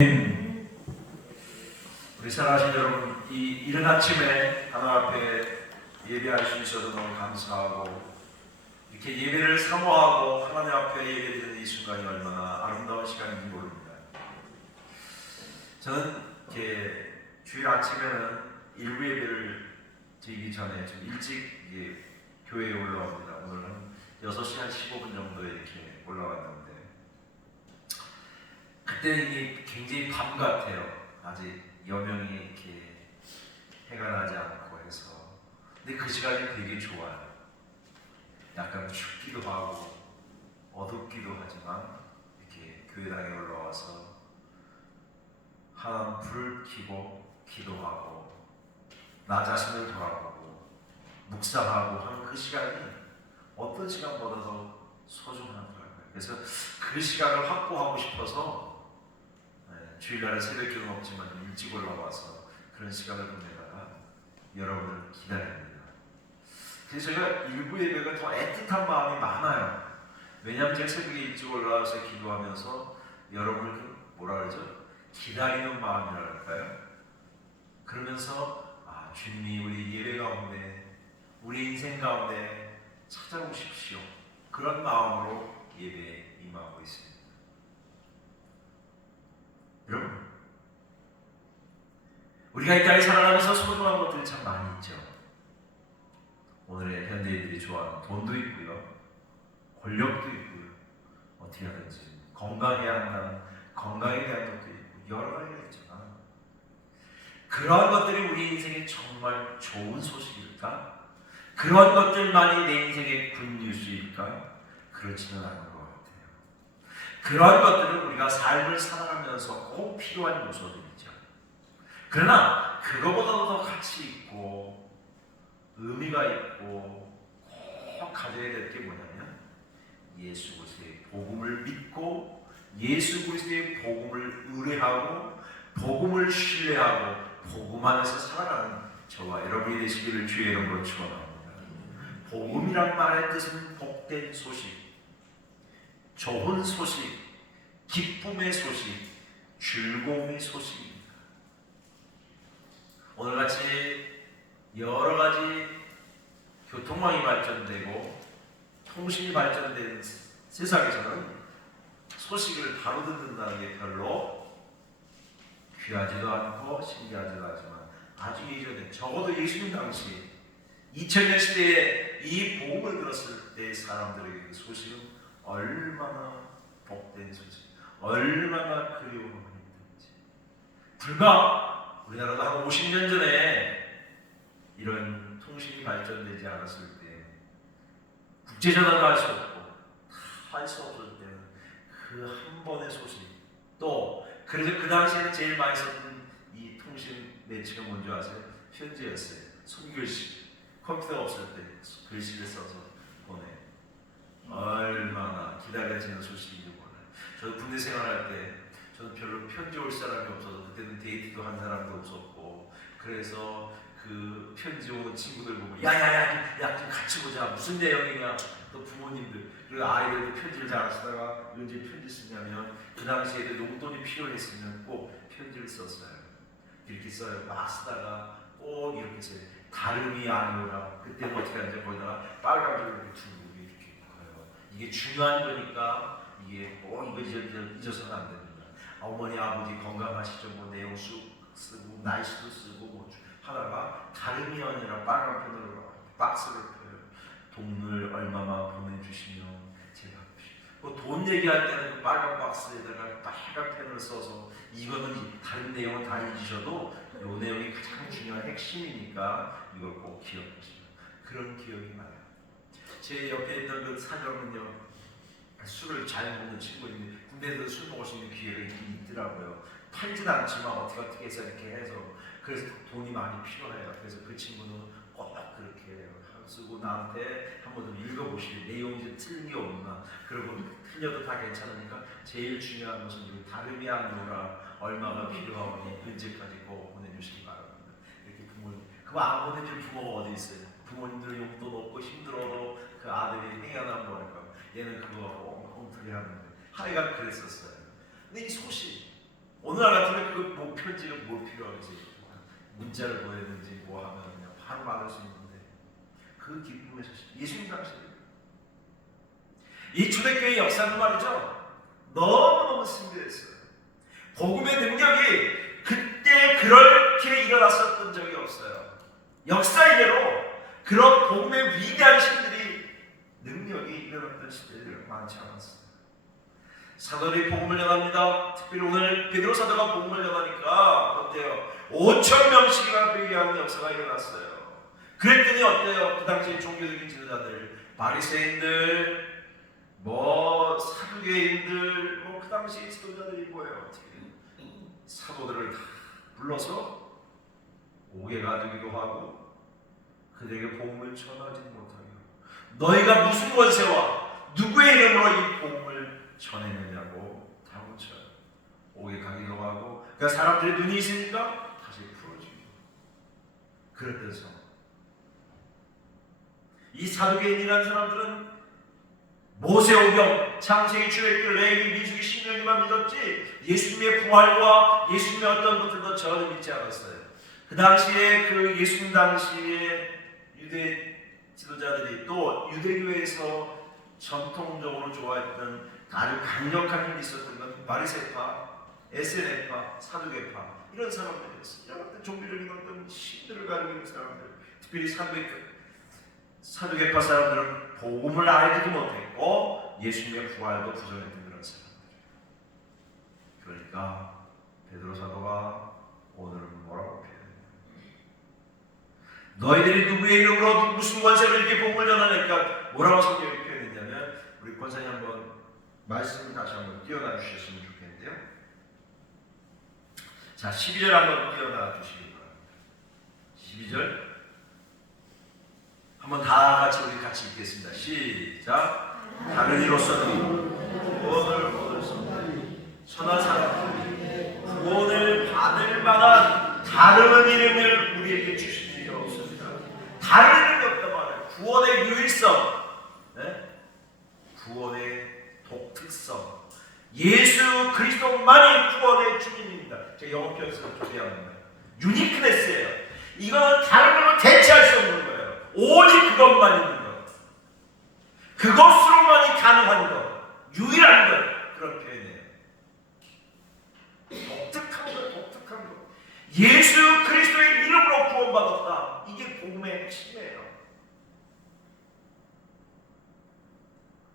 우리 사랑하신 여러분, 이 이른 아침에 하나님 앞에 예배할 수 있어서 너무 감사하고, 이렇게 예배를 사모하고 하나님 앞에 예배드리는 이 순간이 얼마나 아름다운 시간인지 모릅니다. 저는 이렇게 주일 아침에는 일부 예배를 드리기 전에 좀 일찍 교회에 올라옵니다. 오늘은 6시 한 15분 정도에 이렇게 올라왔는데, 그때는 이게 굉장히 밤 같아요. 아직 여명이 이렇게 해가 나지 않고 해서. 근데 그 시간이 되게 좋아요. 약간 춥기도 하고 어둡기도 하지만 이렇게 교회당에 올라와서 하나님 불을 켜고 기도하고 나 자신을 돌아보고 묵상하고 하는 그 시간이 어떤 시간보다도 소중하더라고요. 그래서 그 시간을 확보하고 싶어서 주일날은 새벽기도는 없지만 좀 일찍 올라와서 그런 시간을 보내다가 여러분을 기다립니다. 그래서 제가 일부 예배가 더 애틋한 마음이 많아요. 왜냐하면 제가 새벽에 일찍 올라와서 기도하면서 여러분을 뭐라 그러죠? 기다리는 마음이랄까요? 그러면서 주님이 우리 예배 가운데, 우리 인생 가운데 찾아오십시오. 그런 마음으로 예배에 임하고 있습니다. 여러분, 우리가 이 땅에 살아가면서 소중한 것들이 참 많이 있죠. 오늘의 현대인들이 좋아하는 돈도 있고요, 권력도 있고요, 어떻게 하든지 건강해야 한다는 건강에 대한 것도 있고 여러 가지가 있잖아. 그러한 것들이 우리 인생에 정말 좋은 소식일까? 그런 것들만이 내 인생의 굿뉴스일까? 그렇지는 않은 것 같아요. 그러한 것들은 우리가 삶을 살아가면서 꼭 필요한 요소들이죠. 그러나 그거보다도 더 가치 있고 의미가 있고 꼭 가져야 될 게 뭐냐면, 예수 그리스도의 복음을 믿고 예수 그리스도의 복음을 의뢰하고 복음을 신뢰하고 복음 안에서 살아가는 저와 여러분이 되시기를 주의 이름으로 축원합니다. 복음이란 말의 뜻은 복된 소식, 좋은 소식, 기쁨의 소식, 즐거움의 소식입니다. 오늘같이 여러 가지 교통망이 발전되고 통신이 발전된 세상에서는 소식을 바로 듣는다는 게 별로 귀하지도 않고 신기하지도 하지만, 아주 예전에, 적어도 예수님 당시 2000년 시대에 이 복음을 들었을 때 사람들에게 그 소식은 얼마나 복된 소식, 얼마나 그리움을 했는지. 불과 우리나라도 한 50년 전에 이런 통신이 발전되지 않았을 때, 국제전화도 할 수 없고 할 수 없을 때는 그 한 번의 소식, 또 그래서 그 당시에는 제일 많이 썼던 이 통신 매체가 뭔지 아세요? 편지였어요. 손글씨. 컴퓨터 없을 때 글씨를 써서 보내. 얼마나 기다려지는 소식인지 몰라요. 저도 군대 생활할 때 저는 별로 편지 올 사람이 없어서, 그때는 데이트도 한 사람도 없었고, 그래서 그 편지 온 친구들 보고 야야야 좀 같이 보자, 무슨 내용이냐. 또 부모님들, 그리고 아이들도 편지를 잘 안 쓰다가 언제 편지 쓰냐면, 그 당시에 용돈이 필요했으면 꼭 편지를 썼어요. 이렇게 써요. 막 쓰다가 꼭 이렇게 써요. 다름이 아니오라. 그때는 어떻게 하는지 거기다가 빨간색으로 이렇게 두고 이렇게 가요. 이게 중요한 거니까 이게 이거 잊어서는 안 됩니다. 어머니 아버지 건강하시죠? 뭐 내용 쓰고 날씨도 쓰고 뭐 하다가 다름이 아니라 빨간 펜으로 박스를 펴요. 돈을 얼마만 보내주시면 제가 돈 얘기할 때는 그 빨간 박스에다가 빨간 펜을 써서, 이거는 다른 내용은 다 잊으셔도 이 내용이 가장 중요한 핵심이니까 이걸 꼭 기억하시고, 그런 기억이 나요. 제 옆에 있던 그 사장은요, 술을 잘 먹는 친구인데 군대에서 술 먹을 수 있는 기회가 있더라고요. 팔지도 않지만 어떻게 해서 이렇게 해서, 그래서 돈이 많이 필요해요. 그래서 그 친구는 꼭 그렇게 쓰고 나한테 한번 좀 읽어보시고 내용이 좀 틀린 게 없나, 그리고 틀려도 다 괜찮으니까 제일 중요한 것은 다름이 아니오라, 얼마가 필요하오니 언제까지 꼭 보내주시기 바랍니다. 이렇게 부모님, 그거 안 보내줄 부모가 어디 있어요? 부모님들 용돈 없고 힘들어도 그 아들이 행여나 뭐랄까, 얘는 그거 엉터리 하는데, 하여간 그랬었어요. 근데 이 소식, 오늘날 같으면 뭐 편지가 뭘 필요하겠지? 문자를 보내야 되는지 뭐 하면 그냥 바로 받을 수 있는데 그 기쁨에서 예수님 당시에 이 초대교회 역사는 말이죠. 너무너무 신비했어요. 복음의 능력이 그때 그렇게 일어났었던 적이 없어요. 역사 이래로 그런 복음의 위대한 신들이 능력이 일어났던 시대들이 많지 않았어요. 사도들이 복음을 전합니다. 특별히 오늘 베드로 사도가 복음을 전하니까 어때요? 5,000명씩이나 회개하는 역사가 일어났어요. 그랬더니 어때요? 그 당시 종교적인 지도자들, 바리새인들, 뭐 사두개인들, 뭐 그 당시 지도자들이 뭐예요? 어떻게 사도들을 다 불러서 옥에 가두기도 하고 그들에게 복음을 전하지 못하게 너희가 무슨 권세와 누구의 이름으로 이 복음을 전했느냐고 다 묻혀요. 옥에 가기도 하고 그러니까 사람들의 눈이 있으니까 다시 풀어주고 그랬던 상황. 이 사두개인이라는 사람들은 모세오경, 창세기, 출애굽기, 레위기, 민수기, 신명기만 믿었지 예수님의 부활과 예수님의 어떤 것들도 전혀 믿지 않았어요. 그 당시에 그 예수님 당시에 유대 지도자들이 또 유대교회에서 전통적으로 좋아했던 아주 강력한 힘이 있었던 건 바리새파, 에세네파, 사두개파 이런 사람들이었어요. 이런 어떤 종교적인 어떤 신들을 가지고 있는 사람들, 특별히 사두개파 사람들은 복음을 알지도 못했고 예수님의 부활도 부정했던 그런 사람들. 그러니까 베드로 사도가 오늘은 뭐라고 표현해요? 너희들이 누구의 이름으로 무슨 권세로 이렇게 복음을 전하니까 뭐라고 성경이 표현했냐면 우리 권사님 한번 말씀을 다시 한번 띄워놔 주셨으면 좋겠는데요. 자, 12절 한번 띄워놔 주시기 바랍니다. 12절 한번 다 같이 우리 같이 읽겠습니다. 시작. 다른 이로서는 구원을 얻을 수 없는 선한 사람들이 구원을 받을 만한 다른 이름을 우리에게 주신 일이 없습니다. 다른 이름이 없단 말이에요. 구원의 유일성, 네? 구원의 독특성, 예수 그리스도만이 구원의 주님입니다. 제가 영어 표현에서 조대합니다. 유니크네스예요. 이거는 다른 걸로 대체할 수 없는 거예요. 오직 그것만 있는 것, 그것으로만이 가능한 것, 유일한 것, 그런 표현이에요. 독특한 것, 독특한 것. 예수 그리스도의 이름으로 구원받았다. 이게 복음의 핵심이에요.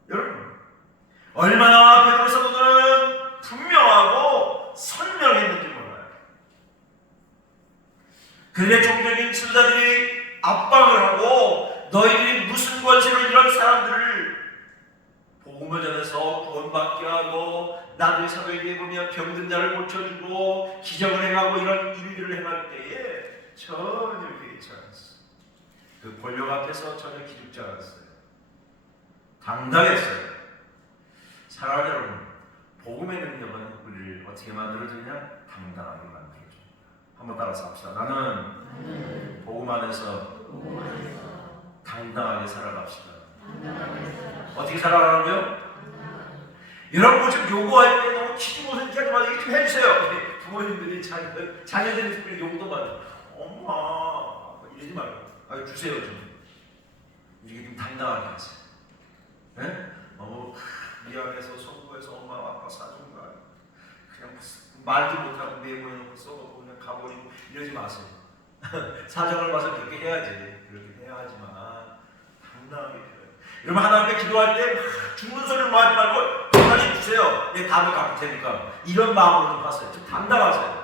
여러분, 얼마나 베드로 사도들은 분명하고 선명했는지 몰라요. 그들의 종교적인 지도자들이 압박을 하고 너희들이 무슨 권세로 이런 사람들을 복음을 전해서 구원받게 하고 나중에 사도에게 보면 병든 자를 고쳐주고 기적을 행하고 이런 일들을 행할 때에 전혀 기죽지 않았어요. 그 권력 앞에서 전혀 기죽지 않았어요. 당당했어요. 사랑하는 여러분, 복음의 능력은 우리를 어떻게 만들어주냐? 당당하게 만들어줍니다. 한번 따라서 합시다. 나는 복음 안에서 당당하게 살아갑시다. 어떻게 살아가라고요? 여러분 지금 요구할 때 너무 기죽어서 하지 마세요. 이거 좀 해주세요. 부모님들이 자녀들이 특별히 요구도 많아요. 엄마 이러지 말고 주세요 좀. 이게 좀 당당하게 하세요. 네? 너무 미안해서 성부해서 엄마 아빠 사준 거 그냥 말도 못하고 내보내놓고 써놓고 그냥 가버리고 이러지 마세요. 사정을 봐서 그렇게 해야지. 그렇게 해야 하지만 당당하게 필요해요. 여러분 하나님 앞에 기도할 때 막 죽는 소리를 뭐 하지 말고 하나님 주세요. 내 답을 갚을 테니까. 이런 마음으로 좀 하세요. 좀 당당하세요.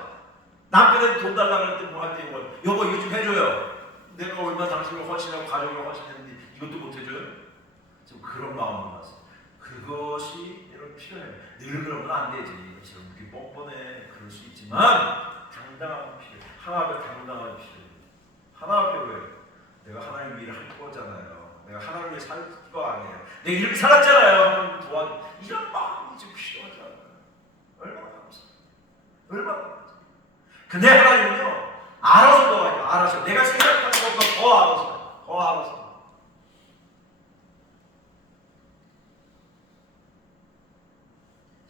남편한테 돈 달라고 할 때 뭐 할 때 여보 이거 좀 해줘요. 내가 얼마나 당신을 헌신하고 가족을 헌신했는데 이것도 못 해줘요? 좀 그런 마음으로 하세요. 그것이 여러분 필요해요. 늘 그러면 안 되지. 지금 이렇게 뻔뻔해. 그럴 수 있지만 당당함이 필요해요. 하나 앞에 당당함이 필요해요. 하나 앞에 왜? 내가 하나님 일을 할 거잖아요. 내가 하나님 위해 살 거 아니에요. 내가 이렇게 살았잖아요. 하나님 도와줘. 이런 마음이 좀 필요하지 않아요? 얼마나 감사해요. 얼마나 감사해요. 근데 하나님은요 알아서 도와줘요. 알아서. 내가 생각하는 것보다 더 알아서. 더 알아서.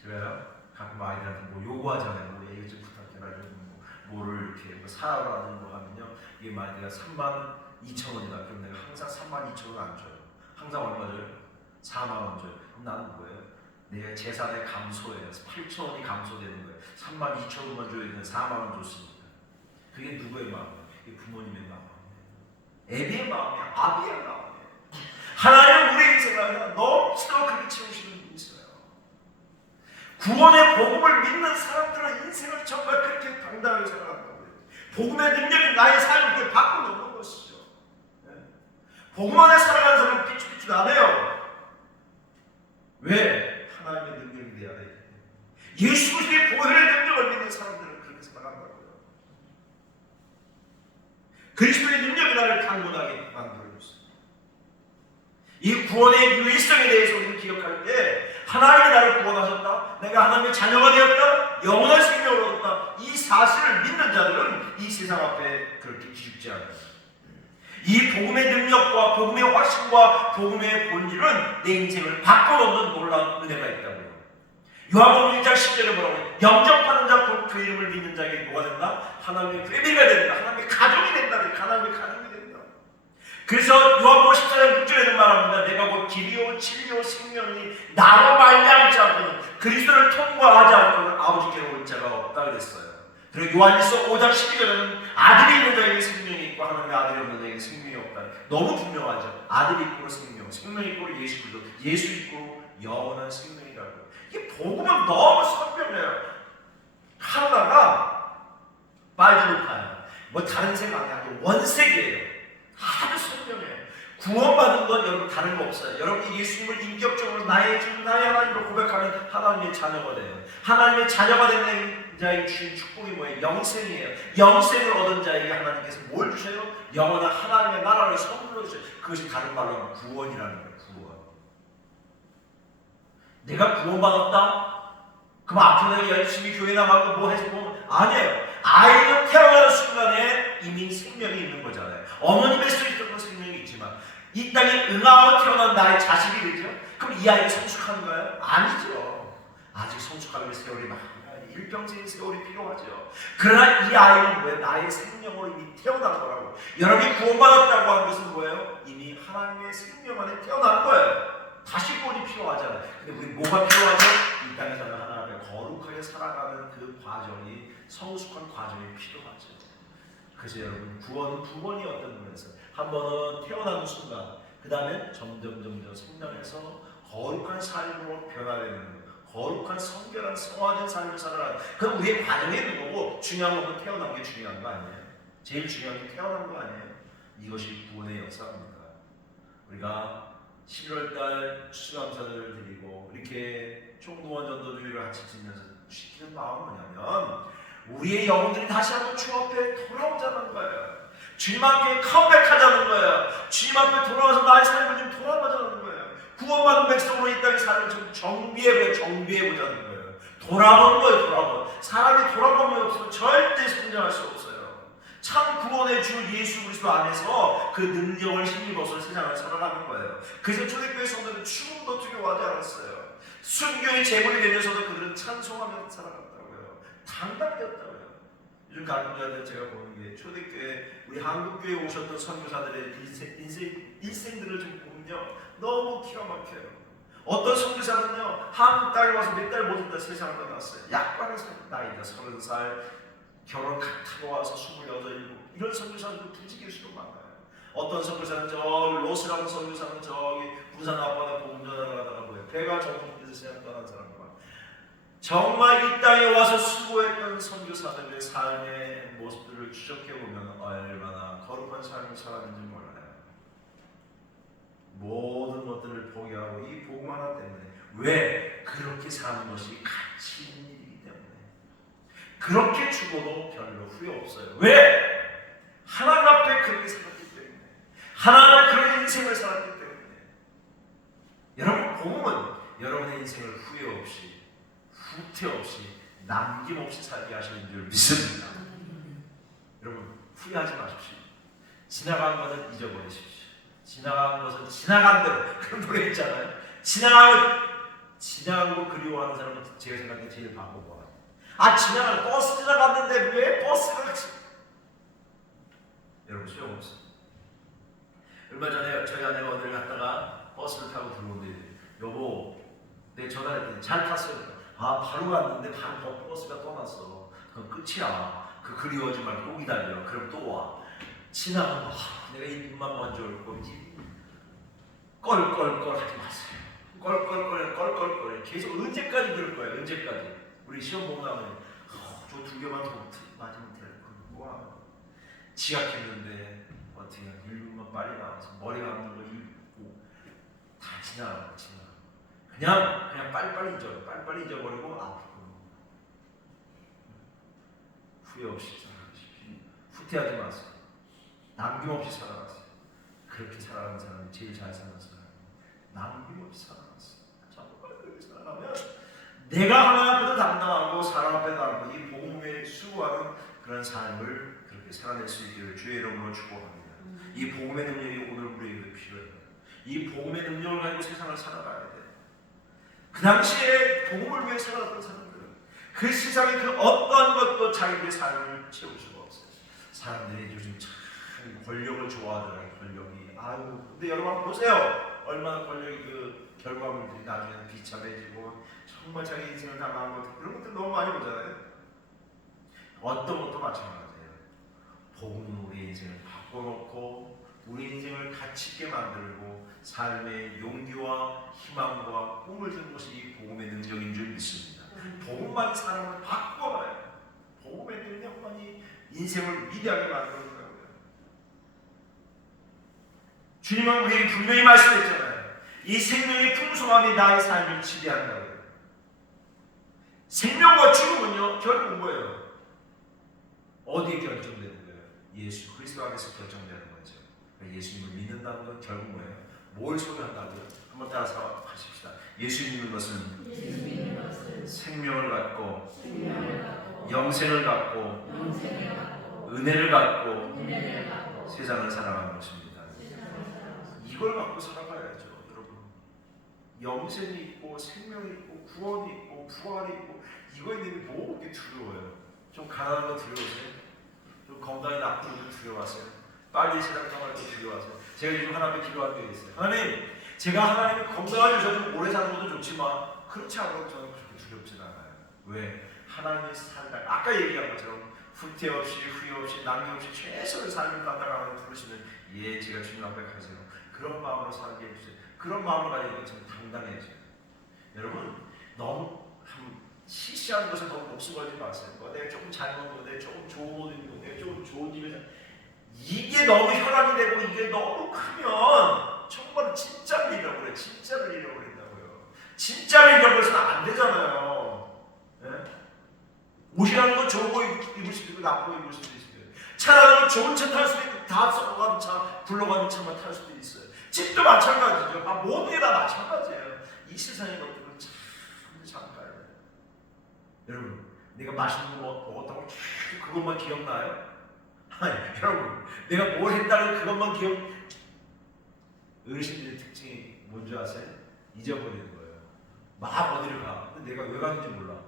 제가요 가끔 아이들한테 뭐 요구하잖아요. 우리 애기 사라는 거 하면요, 이게 만약 내가 32,000원이다. 그럼 내가 항상 32,000원 안 줘요. 항상 얼마 줘요? 4만 원 줘요. 그럼 나는 뭐예요? 내 재산의 감소예요. 8,000원이 감소되는 거예요. 32,000원만 줘야 되는 4만 원 줬으니까. 그게 누구의 마음이에요? 그게 부모님의 마음이에요. 애비의 마음이에요. 아비의 마음이에요. 하나님 우리 인생을 너무나 그렇게 채우시는 분이 있어요. 구원의 복음을 믿는 사람들은 인생을 정말 그렇게 당당하게 살아간다고요. 복음의 능력이 나의 삶을 바꿔놓는 것이죠. 복음 안에 살아가는 사람은 삐죽삐죽 안 해요. 왜? 하나님의 능력이 돼야 돼요. 예수 그리스도의 보혈의 능력을 믿는 사람들은 그렇게 살아간다고요. 그리스도의 능력이 나를 강건하게 만들어줬어요. 이 구원의 유일성에 대해서 우리는 기억할 때 하나님이 나를 구원하셨다, 내가 하나님의 자녀가 되었다, 영원한 생명을 얻었다, 이 사실을 믿는 자들은 이 세상 앞에 그렇게 기죽지 않아요. 이 복음의 능력과 복음의 확신과 복음의 본질은 내 인생을 바꿔놓는 놀라운 은혜가 있다고요. 요한복음 1장 10절에 뭐라고 해요? 영접하는 자, 그 이름을 믿는 자에게 뭐가 된다? 하나님의 패밀리가 된다. 하나님의 가족이 된다. 하나님의 가족이 된다. 그래서 요한복음 14장 6절에는 말합니다. 내가 곧 길이요 진리요 생명이 나로 말미암지 않고는 그리스도를 통과하지 않고는 아버지께로 올 자가 없다 그랬어요. 그리고 요한일서 5장 12절에는 아들이 있는 자에게 생명이 있고 하나님의 아들이 없는 자에게 생명이 없다. 너무 분명하죠. 아들이 있고 생명, 생명이 있고 예수 그리스도, 예수 있고 영원한 생명이라고. 이게 복음은 너무 선명해요. 하나가 빨주노파예요. 뭐 다른 생각이 아니고 원색이에요. 아주 선명해요. 구원받은 건 여러분 다른 거 없어요. 여러분이 예수님을 인격적으로 나의 주, 나의 하나님으로 고백하면 하나님의 자녀가 돼요. 하나님의 자녀가 되는 자에게 주신 축복이 뭐예요? 영생이에요. 영생을 얻은 자에게 하나님께서 뭘 주세요? 영원한 하나님의 나라를 선물로 주세요. 그것이 다른 말로 하면 구원이라는 거예요. 구원. 내가 구원받았다? 그럼 앞으로 내가 열심히 교회 나가고 뭐 해서 보면 아니에요. 아이는 태어나는 순간에 이미 생명이 있는 거잖아요. 어머님의 속에 있던 생명이 있지만 이 땅에 응하고 태어난 나의 자식이 되죠? 그럼 이 아이가 성숙한가요? 아니죠. 아직 성숙하는 세월이 많아요. 일평생의 세월이 필요하죠. 그러나 이 아이는 뭐예요? 나의 생명으로 이미 태어난 거라고. 여러분이 구원받았다고 하는 것은 뭐예요? 이미 하나님의 생명 안에 태어난 거예요. 다시 구원이 필요하잖아요. 근데 우리 뭐가 필요하죠? 이 땅에서는 하나 앞에 거룩하게 살아가는 그 과정이, 성숙한 과정이 필요하죠. 그래서 여러분, 구원은 두 번이 어떤 면에서 한 번은 태어나는 순간, 그 다음에 점점 성장해서 거룩한 삶으로 변화되는 거예요. 거룩한 성결한 성화된 삶을 살아가는, 그건 우리의 과정에 있는 거고, 중요한 건 태어난 게 중요한 거 아니에요? 제일 중요한 게 태어난 거 아니에요? 이것이 구원의 역사입니다. 우리가 11월달 추수감사를 드리고 이렇게 총동원 전도주의를 같이 지면서 시키는 마음은 뭐냐면, 우리의 영혼들이 다시 한번 주 앞에 돌아오자는 거예요. 주님 앞에 컴백하자는 거예요. 주님 앞에 돌아와서 나의 삶을 좀 돌아보자는 거예요. 구원받은 백성으로 이 땅의 삶을 좀 정비해보자는 거예요. 돌아보는 거예요. 돌아보는. 사람이 돌아보면 없으면 절대 성장할 수 없어요. 참 구원의 주 예수 그리스도 안에서 그 능력을 힘입어서 세상을 살아가는 거예요. 그래서 초대교회 성도들은 죽음도 두려워하지 않았어요. 순교의 제물이 되면서도 그들은 찬송하면서 살아갔다고요. 당당했다고요. 요즘 가끔가다 제가 보는 게 초대교회, 우리 한국교회에 오셨던 선교사들의 인생들을 좀 보면요, 너무 기가 막혀요. 어떤 선교사는요, 한국 땅에 와서 몇 달 못 있다 세상을 떠났어요. 약관을 나이가 30살, 결혼 타고 와서 26, 7 이런 선교사들도 부지길 수도 많아요. 어떤 선교사는 저 로스라는 선교사는 저기 부산 앞바다 복음 전하다가 뭐예요? 배가 정복돼서 세상 떠난 사람과 정말 이 땅에 와서 수고했던 선교사들의 삶의 모습들을 추적해보면 얼마나 거룩한 삶을 살았는지 몰라요. 모든 것들을 포기하고 이 복음 하나 때문에, 왜? 그렇게 사는 것이 가치 있는 일이기 때문에. 그렇게 죽어도 별로 후회 없어요. 왜? 하나님 앞에 그렇게 살았기 때문에. 하나님 앞에 그런 인생을 살았기 때문에. 여러분, 복음은 여러분의 인생을 후회 없이, 후퇴 없이, 남김없이 살게 하시는 줄 믿습니다. 여러분, 후회하지 마십시오. 지나간 것은 잊어버리십시오. 지나간 것은 지나간 대로. 그런 노래 있잖아요. 지나간 거 그리워하는 사람은 제가 생각해 제일 바보고. 지나가는 버스 지나갔는데 왜 버스가 잘 탔어요. 바로 갔는데 바로 버스가 떠났어. 그럼 끝이야. 그 그리워지 말고 또 기다려. 그럼 또 와. 지나가면 내가 이 눈만 먼저 올 거지. 껄껄껄 하지 마세요. 껄껄껄 계속 언제까지 그럴 거야. 언제까지. 우리 시험 보고 나면 저 2개만 더 맞으면 될 거. 뭐야. 지각했는데 어떻게 1분만 빨리 나와서 머리 감는 거 읽고 다 지나가고 그냥 빨리빨리 잊어버리고 아프고 후회 없이 살아가십시오. 후퇴하지 마세요. 남김없이 살아가세요. 그렇게 살아가는 사람이 제일 잘 사는 사람. 남김없이 살아가세요. 정말 그렇게 살아가면 내가 하나님 앞에도 당당하고 사람 앞에도 당당하고 이 복음에 수고하는 그런 삶을 그렇게 살아낼 수 있기를 주의 이름으로 축복합니다. 이 복음의 능력이 오늘 우리에게 필요해요. 이 복음의 능력을 가지고 세상을 살아가야 돼요. 그 당시에 복음을 위해 살아갔던 사람들은 그 세상의 그 어떤 것도 자기의 삶을 채울 수가 없어요. 사람들이 요즘 참 권력을 좋아하더라고요. 권력이 근데 여러분 보세요. 얼마나 권력이 그 결과물들이 나중에는 비참해지고 정말 자기 인생을 다 망하고 그런 것들 너무 많이 보잖아요. 어떤 것도 마찬가지예요. 복음은 우리 인생을 바꿔놓고 우리 인생을 가치 있게 만들고 삶의 용기와 희망과 꿈을 주는 것이 이 복음의 능력인 줄 믿습니다. 복음만이 사람을 바꿔놔요. 복음의 능력만이 인생을 위대하게 만들어준다고요. 주님은 우리에게 분명히 말씀했잖아요. 이 생명의 풍성함이 나의 삶을 지배한다고요. 생명과 죽음은요 결국 뭐예요? 어디에 결정되는 거예요? 예수 그리스도 안에서 결정되는 거죠. 예수님을 믿는다는 건 결국 뭐예요? 뭘 소유한다고요? 한번 따라서 하십시다. 예수 믿는 것은 생명을 갖고 영생을 갖고 은혜를 갖고 세상을 살아가는 것입니다. 이걸 갖고 살아가야죠, 여러분. 영생이 있고 생명이 있고 구원이 있고 부활이 있고 이거에 대해 뭐 그렇게 두려워요? 좀 가난한 거 두려우세요? 좀 건강이 나쁜 거 두려워하세요? 빨리 세상 떠날 거 두려워하세요? 제가 요즘 하나님께 기도할 때가 있어요. 하나님, 제가 하나님이 건강을 주셔서 좀 오래 사는 것도 좋지만 그렇지 않아도 저는 그렇게 두렵진 않아요. 왜? 하나님이 산다. 아까 얘기한 것처럼 후퇴 없이 후회 없이 낭비 없이 최선의 삶을 갖다가 부르시는 제가 주님 앞에 가세요. 그런 마음으로 살게 해주세요. 그런 마음을 가지고 좀 당당해져요. 여러분 너무 시시한 것에 너무 목숨 걸지 마세요. 내가 조금 잘 먹고 내가 조금 좋은 옷 입고 내가 조금 좋은 집에 살 이게 너무 혈안이 되고 이게 너무 크면 정말 진짜를 잃어버려요. 진짜를 잃어버린다고요. 진짜를 잃어버려서는 안 되잖아요. 네? 옷이라는 건 좋은 거 입을 수도 있고 나쁜 거 입을 수도 있어요. 차라는 건 좋은 차 탈 수도 있고 다 썩어가는 차, 굴러가는 차만 탈 수도 있어요. 집도 마찬가지죠. 모든 게 다 마찬가지예요. 이 세상의 것들은 참 잠깐요. 여러분, 내가 맛있는 거 먹었다고 그것만 기억나요? 아니, 여러분, 내가 뭘 했다는 그것만 어르신들의 특징이 뭔지 아세요? 잊어버리는 거예요. 막 어디를 가. 근데 내가 왜 갔는지 몰라.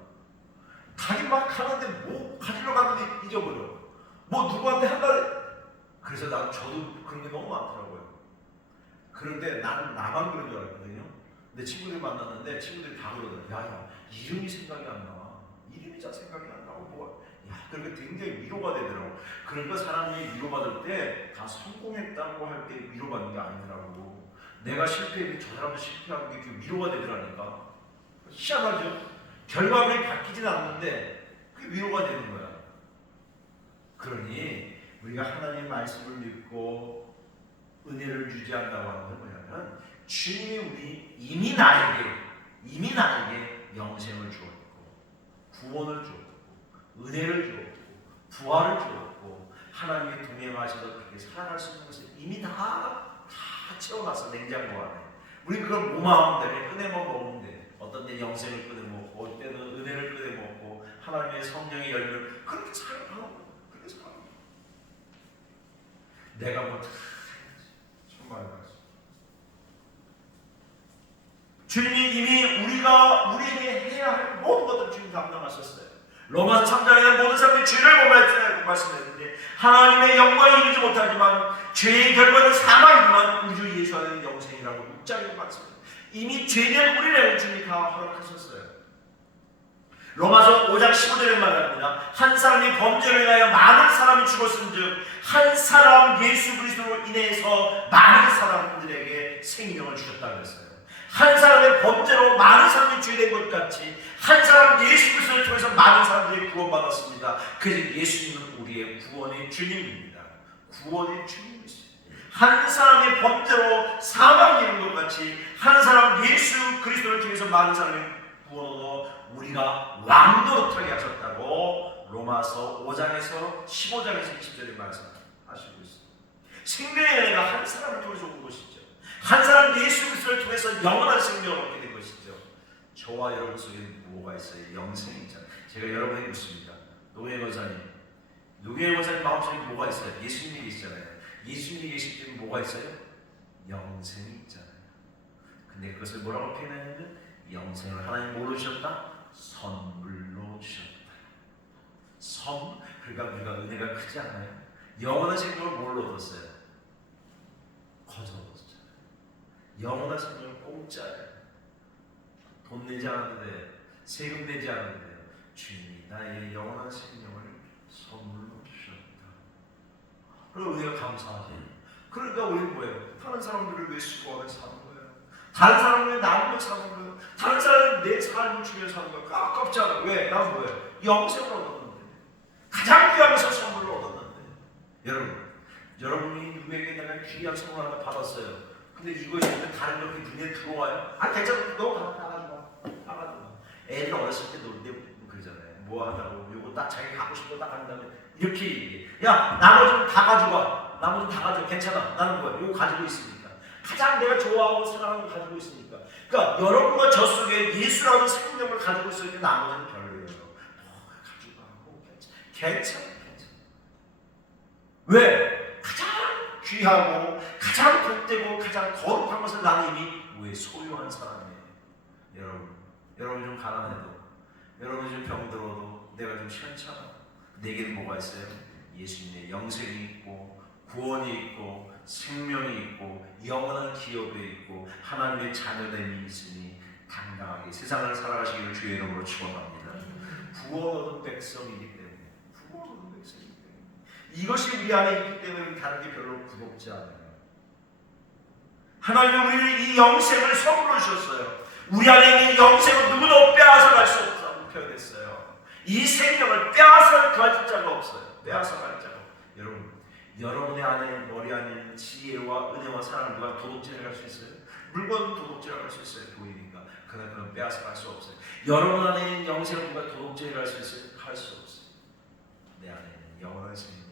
가긴 막 가는데 뭐 가지러 갔는데 잊어버려. 뭐 누구한테 한 달에. 그래서 저도 그런 게 너무 많더라고요. 그런데 나는 나만 그런 줄 알았거든요. 근데 친구들 만났는데 친구들이 다 그러더라고요. 야, 이름이 생각이 안 나. 이름이 잘 생각이 안 나고 뭐. 그러니까 굉장히 위로가 되더라고. 그러니까 사람이 위로받을 때 다 성공했다고 할 때 위로받는 게 아니더라고. 내가 실패했는데 저 사람도 실패한 게 위로가 되더라니까. 희한하죠? 결과물이 바뀌진 않는데 그게 위로가 되는 거야. 그러니 우리가 하나님의 말씀을 믿고 은혜를 유지한다고 하는 건 뭐냐면 주님이 이미 나에게 영생을 주었고 구원을 주었고 은혜를 주었고 부활을 주었고 하나님의 동행하셔서 그렇게 살아갈 수 있는 것을 이미 다 채워놨어. 냉장고 안에. 우리 그걸 뭐만 하면 돼. 꺼내만 먹으면 돼. 어떤 때 영생을 꺼내먹고 어떤 때는 은혜를 꺼내먹고 하나님의 성령의 열매를 그렇게 살아가고 그렇게 살아가고 내가 뭐 정말 주님이 이미 우리에게 해야 할 모든 것들을 주님 담당하셨어요. 로마서 3장에는 모든 사람들이 죄를 범했다고 말씀했는데 하나님의 영광이 이루지 못하지만 죄의 결과는 사망이지만 우주 예수 안에는 영생이라고 6장에 말씀합니다. 이미 죄된 우리를 주님이 다 허락하셨어요. 로마서 5장 15절에 말합니다. 한 사람이 범죄로 인하여 많은 사람이 죽었은즉 한 사람 예수 그리스도로 인해서 많은 사람들에게 생명을 주셨다고 했어요. 한 사람의 범죄로 많은 사람이 죄된 것 같이 한 사람 예수 그리스도를 통해서 많은 사람들이 구원받았습니다. 그래서 예수님은 우리의 구원의 주님입니다. 구원의 주님이시죠. 한 사람의 범죄로 사망이 이른 것 같이 한 사람 예수 그리스도를 통해서 많은 사람이 구원으로 우리가 왕노릇하게 하셨다고 로마서 5장에서 15장에서 20절에 말씀하시고 있습니다. 생명의 은혜가 한 사람을 통해서 온 것이죠. 한 사람 예수 그리스도를 통해서 영원한 생명을 얻게 된 것이죠. 저와 여러분 속에 뭐가 있어요? 영생이 있잖아요. 제가 여러분에게 묻습니다. 노예 권사님 마음속에 뭐가 있어요? 예수님이 계시잖아요. 예수님이 계실 때는 뭐가 있어요? 영생이 있잖아요. 근데 그것을 뭐라고 표현하냐면 영생을 하나님 뭐로 주셨다? 선물로 주셨다. 그러니까 우리가 은혜가 크지 않아요? 영원한 생명을 뭘로 얻었어요? 거저 얻었잖아요. 영원한 생명을 공짜예요. 돈 내지 않았는데, 세금 내지 않았는데 주님이 나의 영원한 생명을 선물로 주셨다. 그리고 우리가 감사하죠. 그러니까 우리는 뭐예요? 다른 사람들을 위해 수고하며 사는 거예요. 다른 사람을 위해 나누며 사는 거예요. 다른 사람을 내 삶을 주며 사는 거예요. 아깝지 않아. 왜? 난 뭐예요? 영생을 얻었는데, 가장 귀한 것을 선물로 얻었는데. 여러분이 누구에게 내가 귀한 선물 하나 받았어요. 근데 이것이 다른 것이 눈에 들어와요? 아 괜찮아. 너 나가지마. 애들 어렸을 때 놀 때 그러잖아요. 뭐 한다고 요거 딱 자기 갖고 싶은 거 딱 한다면 이렇게 얘기해. 야 나머지는 다 가져가. 나머지는 다 가져가. 괜찮아. 나는 뭐야? 요거 가지고 있으니까. 가장 내가 좋아하고 사랑하는 걸 가지고 있으니까. 그러니까 여러분과 저 속에 예수라는 생명을 가지고 있을 때 나머지는 별로예요. 가져가고 괜찮아. 왜? 가장 귀하고 가장 복되고 가장 거룩한 것을 나는 이미 왜 소유한 사람이에요. 여러분 좀 가난해도, 여러분 좀 병들어도, 내가 좀 시원찮아. 내게는 뭐가 있어요? 예수님의 영생이 있고 구원이 있고 생명이 있고 영원한 기업이 있고 하나님의 자녀됨이 있으니 당당하게 세상을 살아가시기를 주의 이름으로 축원합니다. 구원 얻은 백성이기 때문에, 이것이 우리 안에 있기 때문에 다른 게 별로 부럽지 않아요. 하나님은 우리를 이 영생을 선물로 주셨어요. 우리 안에 있는 영생은 누구도 빼앗아갈 수 없다고 표현했어요. 이 생명을 빼앗아갈 자가 없어요. 빼앗아갈 자가. 여러분의 안에, 머리 안에 있는 지혜와 은혜와 사랑을 누가 도둑질을 할 수 있어요? 물건은 도둑질을 할 수 있어요. 보이니까. 그러나 그건 빼앗아갈 수 없어요. 여러분 안에 있는 영생을 누가 도둑질을 할 수 있어요? 할 수 없어요. 내 안에 있는 영원한 생명,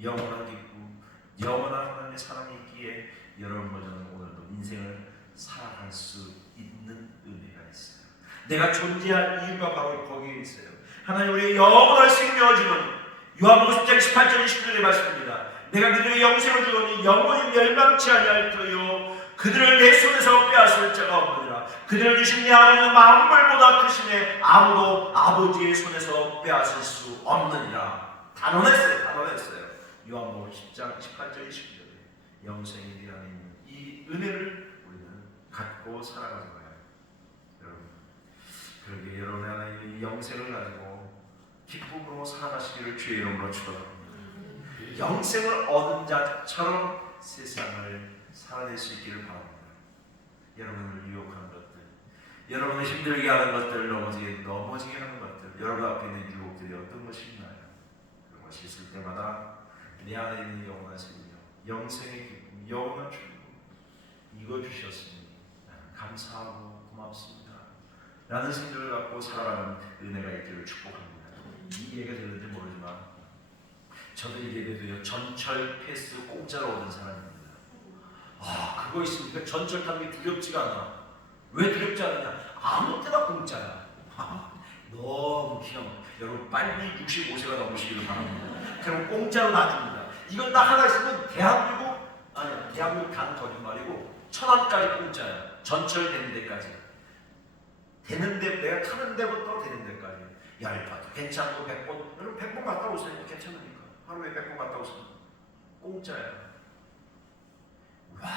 영원한 기쁨, 영원한 하나님의 사랑이 있기에 여러분과 저는 오늘도 인생을 살아갈 수 있는 은혜가 있어요. 내가 존재할 이유가 바로 거기에 있어요. 하나님 우리의 영원한 생명을 주는 요한복음 10장 18절 20절의 말씀입니다. 내가 그들의 영생을 주노니 영원히 멸망치 아니할 터요 그들을 내 손에서 빼앗을 자가 없느니라. 그들을 주신 내 아버지는 만물보다 크시네 아무도 아버지의 손에서 빼앗을 수 없느니라. 단언했어요. 요한복음 10장 18절 20절에 영생이 내 안에 있는 이 은혜를 우리는 갖고 살아가는 거예요. 여러분, 그러게 여러분 안에 있는 이 영생을 가지고 기쁨으로 살아가시기를 주의 이름으로 축원합니다. 영생을 얻은 자처럼 세상을 살아낼 수 있기를 바랍니다. 여러분을 유혹하는 것들, 여러분을 힘들게 하는 것들, 넘어지게 하는 것들, 여러분 앞에 있는 유혹들이 어떤 것이 있나요? 그런 것이 있을 때마다 내 안에 있는 영원한 생명, 영생의 기쁨, 영원한 축복, 이거 주셨으니 감사하고 고맙습니다 라는 생각을 갖고 살아가는 은혜가 있기를 축복합니다. 이 얘기가 들는지 모르지만 저도 이 예배도요 전철 패스 공짜로 얻은 사람입니다. 그거 있으니까 전철 타는 게 두렵지가 않아. 왜 두렵지 않느냐? 아무 때나 공짜야. 너무 귀여워. 여러분 빨리 65세가 넘으시기를 바랍니다. 그럼 공짜로 놔줍니다. 이건 딱 하나 있으면 대한민국 가는 거짓말이고 1,000원까지 공짜야. 전철 되는 데까지. 내가 타는 데부터 되는 데까지. 10번 괜찮고 100번. 여러분 100번 갔다 오세요. 괜찮으니까. 하루에 100번 갔다 오세요. 공짜야. 와,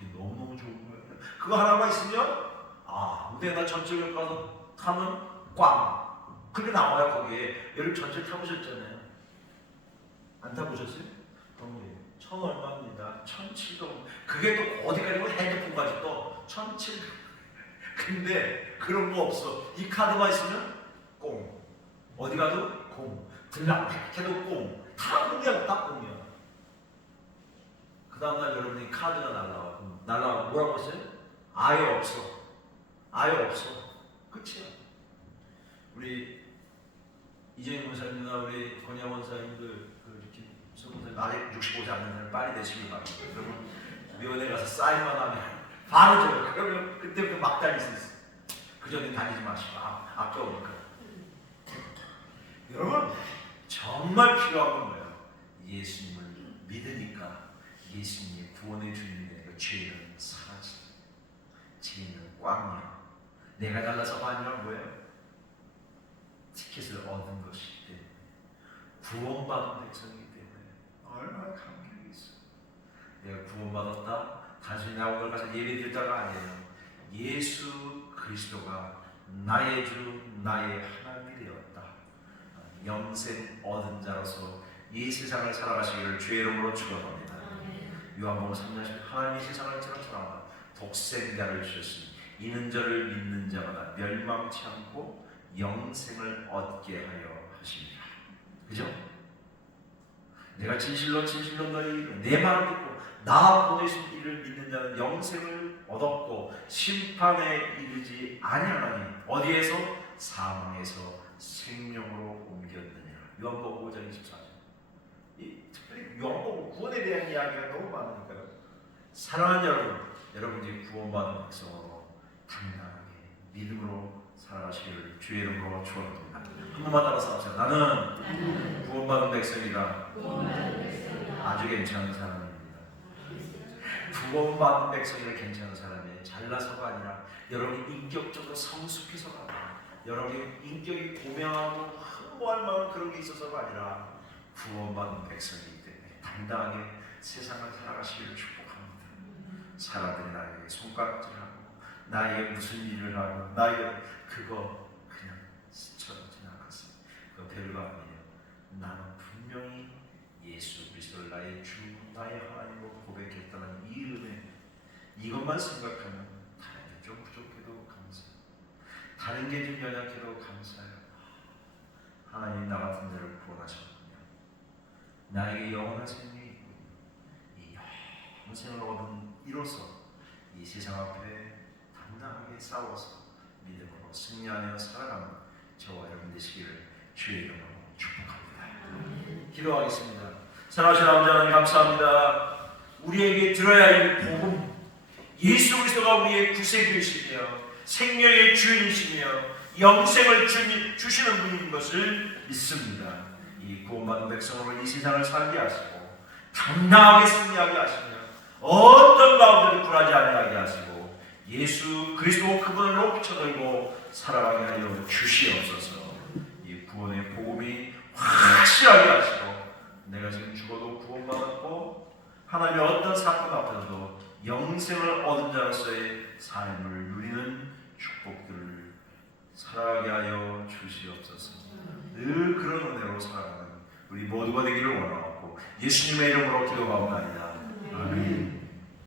이게 너무너무 좋은 거예요. 그거 하나만 있으면 나 전철역 가서 타면 꽝. 그게 나와요 거기에. 여러분 전철 타보셨잖아요. 안 타보셨어요? 천 얼마입니다. 1,700원. 그게 또 어디까지 고 핸드폰까지 또 1,700원. 근데 그런 거 없어. 이 카드만 있으면 꽁. 어디 가도 공. 들락 해도 꽁. 다 공이야. 다 공이야. 그 다음날 여러분이 카드가 날라와. 뭐라고 했어요? 아예 없어. 아예 없어. 끝이야. 우리 이재용 원사님이나 우리 권야 원사님들 김성훈 나이 65세 않는 사람 빨리 되시길 바랍니다. 여러분 면회 가서 사인만 하면 바로 줘요. 그러면 그때부터 막 다닐 수 있어. 그 전에 다니지 마시고 아까우니까. 여러분 정말 필요한 건 뭐예요? 예수님을 믿으니까 예수님의 구원의 주님의 죄는 사라지. 죄는 꽝이야. 내가 잘나서가 아니라 뭐예요? 티켓을 얻은 것이기 때문에 구원받은 백성이기 때문에 얼마나 감격이 있어. 내가 구원받았다 단순히 나온 걸 가서 예배드렸다가 아니에요. 예수 그리스도가 나의 주 나의 하나님이 되었다. 영생 얻은 자로서 이 세상을 살아가시기를 주의 이름으로 축원합니다. 요한복음 3장 10절 하나님이 세상을 처럼 사랑하사 독생자를 주셨으니 이는 저를 믿는 자마다 멸망치 않고 영생을 얻게 하려 하십니다. 그죠? 내가 진실로 너희 내 말을 듣고 나 보내신 이를 믿는 자는 영생을 얻었고 심판에 이르지 아니하나니 어디에서? 사망에서 생명으로 옮겼느니라. 요한복음 5장 24절. 특별히 요한복음 구원에 대한 이야기가 너무 많으니까요. 사랑하는 여러분 이제 구원받은 백성으로 당당하게 믿음으로 살아가시기를 주의 이름으로 축원합니다. 한 번만 따라서 하세요. 나는 구원받은 백성이다. 아주 괜찮은 사람입니다. 구원받은 백성이라 괜찮은 사람이 잘나서가 아니라 여러분이 인격적으로 성숙해서가 아니라 여러분이 인격이 고명하고 흠모할 만한 그런 게 있어서가 아니라 구원받은 백성이기 때문에 당당하게 세상을 살아가시기를 축복합니다. 사람들이 나에게 손가락질하고 나에게 무슨 일을 하고 나에게 그거 그냥 스쳐 지나갔어. 그거 별거 아니에요. 나는 분명히 예수 그리스도를 나의 주 나의 하나님으로 고백했다는 이 은혜, 이것만 생각하면 다른 게 좀 부족해도 감사해요. 다른 게 좀 연약해도 감사해요. 하나님 나 같은 자를 구원하셨군요. 나에게 영원한 생명이 있고 이 영원한 생명을 얻은 이로써 이 세상 앞에 당당하게 싸워서 믿음으로 승리하며 살아가는 저와 여러분 되시기를 주의 이름으로 축복합니다. 기도하겠습니다. 사랑하신 아버지 하나님 감사합니다. 우리에게 들어야 할 복음, 예수 그리스도가 우리의 구세주이시며 생명의 주인이시며 영생을 주시는 분인 것을 믿습니다. 이 구원받은 백성으로 이 세상을 살게 하시고 당당하게 승리하게 하시며 어떤 가운데도 굴하지 아니하게 하시고 예수 그리스도 그분을 높이 쳐들고 살아가게 하여 주시옵소서. 이 구원의 복음이 확실하게 하시고 내가 지금 죽어도 구원받았고 하나님의 어떤 사건 앞에서도 영생을 얻은 자로서의 삶을 누리는 축복들을 살아가게 하여 주시옵소서. 늘 그런 은혜로 살아가는 우리 모두가 되기를 원하고 예수님의 이름으로 기도하옵나이다. 아멘.